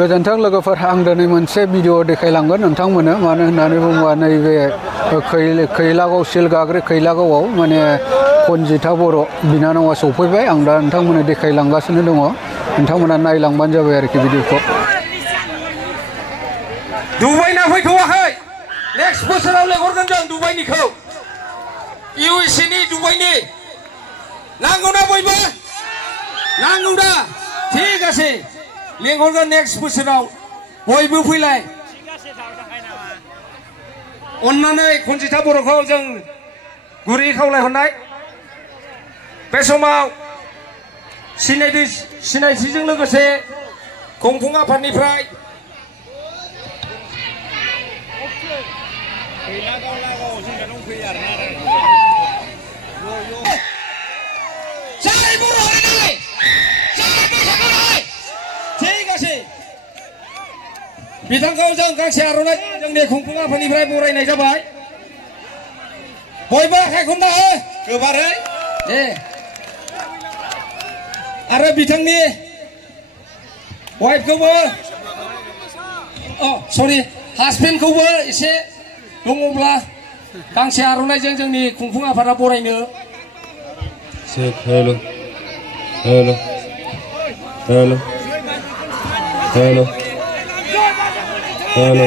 गोजोन्थों लोगोफोर आं दिनै मोनसे भिडिअ देखायलांगोन नोंथांमोननो मानो होननानै बुङोबा नैबे खैलागाव सिलगाग्रि खैलागावआव माने खनजिथा बर' बिनानावा सफैबाय आं दा नोंथांमोननो देखायलांगासिनो दङ नोंथांमोना नायलांबानो जाबाय आरोखि भिडिअखौ दुबाइना फैथ'वाखै नेक्स्ट बोसोराव लेंहरगोन जों दुबाइनिखौ USA नि दुबाइनि नांगौना बयबो नांगौ दा ठीक আছে लेंहरगोन नेक्स्ट बोसोराव बयबो फैलाय अन्नानै खनजिथा बर'खौ जों गुरै खावलायहरनाय बे समाव सिनायथिजों लोगोसे खुंफुं आफादनिफ्राय बिथांखौ जों गांसे आर'नाइ जोंनि खुंफुं आफादनिफ्राय बरायनाय जाबाय बयबो आखाइ खमना हो गोबारै दे आरो बिथांनि वाइफखौबो सरि हासबेन्डखौबो एसे दङब्ला गांसे आर'नाइजों जोंनि खुंफुं आफादा बरायनो hello hello hello hello hello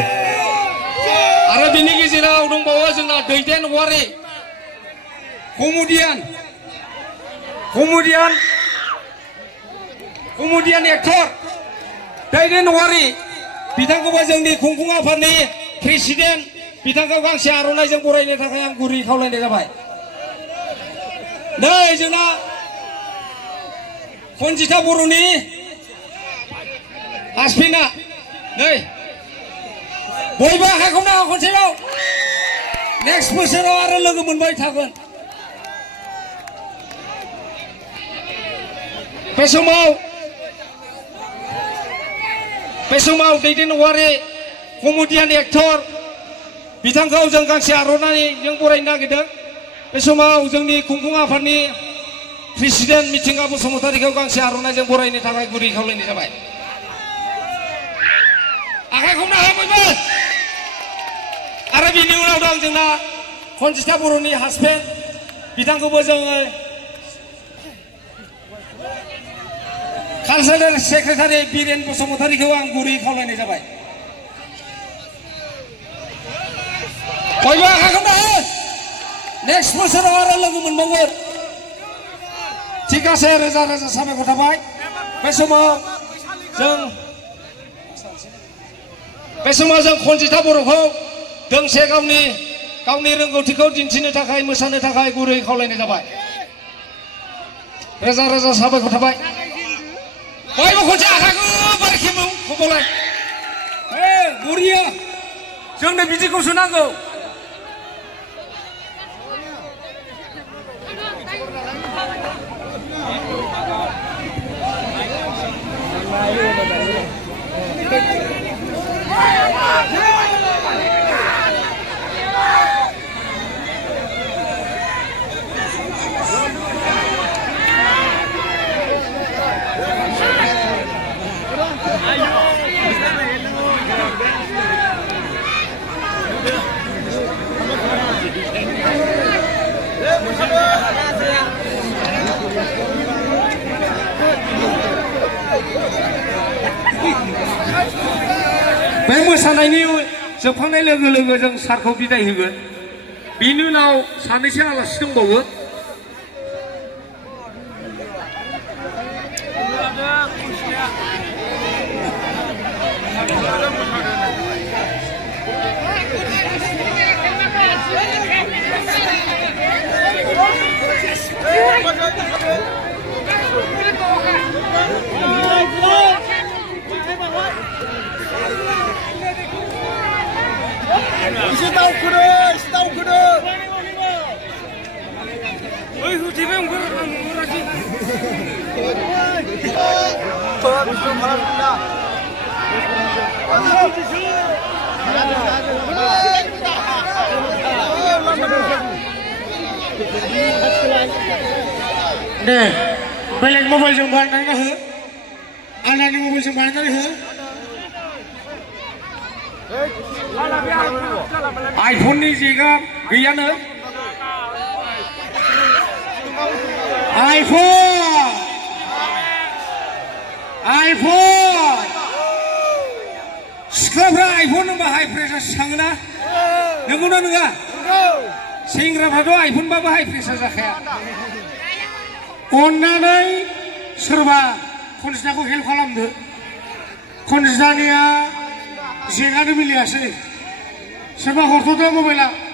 आरो बिनि गेजेराव दंबावो जोंना दैदेन वारि कमेडियान एक्टर दैदेन वारि बिथांखौबो जोंनि खुंफुं आफादनि प्रेसिडेन्ट बिथांखौ गांसे आर'नाइजों बरायनो थाखाय आं गुरै खावलायनाय जाबाय नै जोंना खनजिथा बर'नि हासबेन्डआ नै बयबो आखाइखौनो आं खनसेबाव नेक्स्ट बोसोराव आरो लोगो मोनबाय थागोन बे समाव दैदेन वारि कमेडियान एक्टर बिथांखौ जों गांसे आर'नाइजों बरायनो नागिरदों बे समाव जोंनि खुंफुं आफादनि प्रेसिडेन्ट मिथिंगा बसुमतारीखौ गांसे आर'नाइजों बरायनो थाखाय गुरै खावलायनाय जाबाय आखाइखौनो हो बयबो आरो बिनि उनाव दं जोंना खनजिथा बर'नि हासबेन्ड बिथांखौबो जोङो कालचारेल सेक्रेटारि बिरेन बसुमतारीखौ आं गुरै खावलायनाय जाबाय बयबो आखाइखौनो हो नेक्स्ट बोसोराव आरो लोगो मोनबावगोन ठीक আছে रोजा रोजा साबायखर थाबाय बे समाव जों खनजिथा बर'खौ दोंसे गावनि रोंगौथिखौ दिन्थिनो थाखाय मोसानो थाखाय गुरै खावलायनाय जाबाय रोजा रोजा साबायखर थाबाय बयबो खनसे आखाइखौ बारखेमो खबलाय बरिया जोंनो बिदिखौसो नांगौ बे मोसानायनि जोबखांनाय लोगो लोगो जों सारखौ बिदाय होगोन बिनि उनाव सानैसो आलासि दंबावो एसे दावखोदो ओइ हुथिबो ओंखार Deh, balik mobil jembaran nana he, anak ni mobil jembaran nana he. iPhone ni juga gaya ne. iPhone. Sekarang iPhone nambah high pressure sangna. Nenguna nengah. Sehingga pada iPhone bapa high pressure sakya. Onanai serba konsisten aku help kalam tu. Konsistennya jangan dibeli asli. Serba korto tu mobile.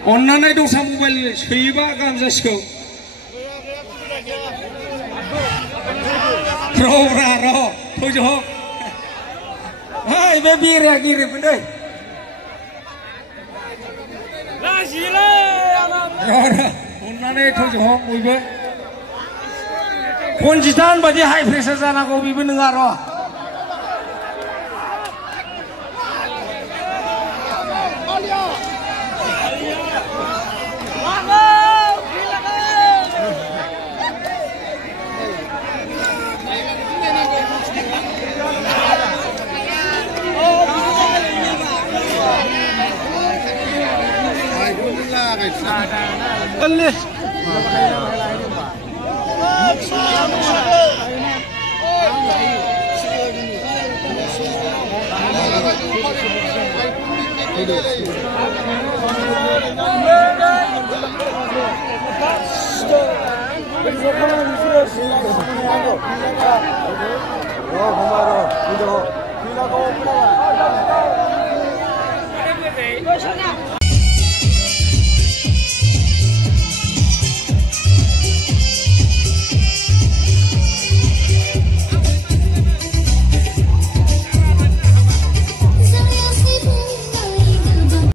Onanai dong sama mobile seiba kam jasko. Ro, tujuh. Hai baby reagi rependai. Lasile. Onanai tujuh mobile. Konjitan bagi high pressure sana kau bibi dengar roh.